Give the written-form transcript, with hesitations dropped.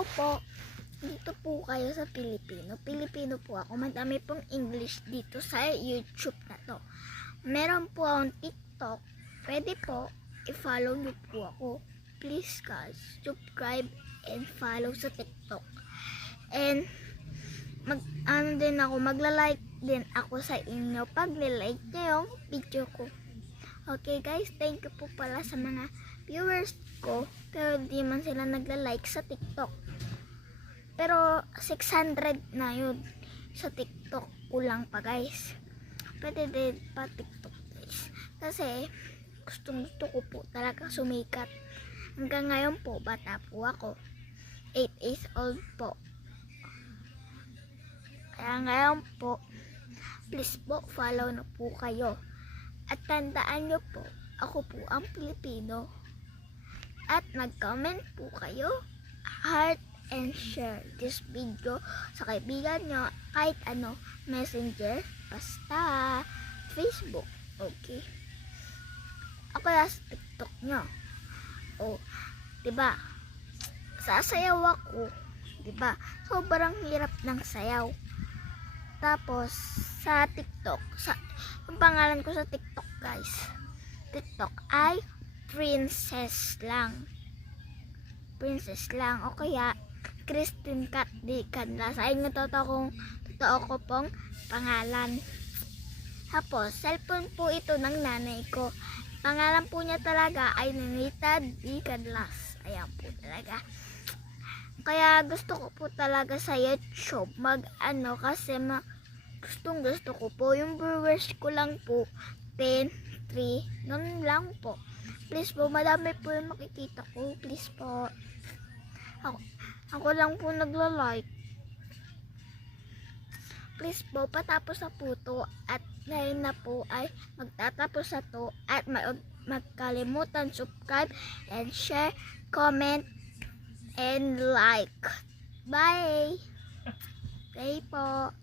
Hello po. Dito po kayo sa Pilipino. Pilipino po ako. Madami pong English dito sa YouTube na to. Meron po akong TikTok. Pwede po i-follow niyo po ako. Please guys, subscribe and follow sa TikTok. And magla-like din ako sa inyo pag nilike niyo yung video ko. Okay guys, thank you po pala sa mga viewers ko, pero di man sila nagla-like sa TikTok. Pero 600 na yun sa TikTok, kulang pa guys. Pwede din pa TikTok guys, kasi gusto ko po talaga sumikat. Hanggang ngayon po, bata po ako, 8 years old po. Kaya ngayon po, please po follow na po kayo. At tandaan nyo po, ako po ang Pilipino. At mag-comment po kayo, heart and share this video sa kaibigan nyo, kahit ano, messenger, basta Facebook, okay? Ako sa TikTok nyo. O, diba? Sasayaw ako, diba? Sobrang hirap ng sayaw. Tapos, sa TikTok, ang pangalan ko sa TikTok guys, TikTok ay Princess lang. Princess lang. O kaya, Christine Cat Di Canlas. Ayun yung totoo ko pong pangalan. Tapos, cellphone po ito ng nanay ko. Pangalan po niya talaga ay Ninita Di Canlas. Ayan po talaga. Kaya gusto ko po talaga sa YouTube kasi gusto ko po. Yung viewers ko lang po 10, 3, nun lang po. Please po, madami po yung makikita ko. Please po. Ako lang po nagla-like. Please po, patapos na po to. At ngayon na po ay magtatapos na to. At magkalimutan subscribe and share, comment, and like. Bye! Bye po!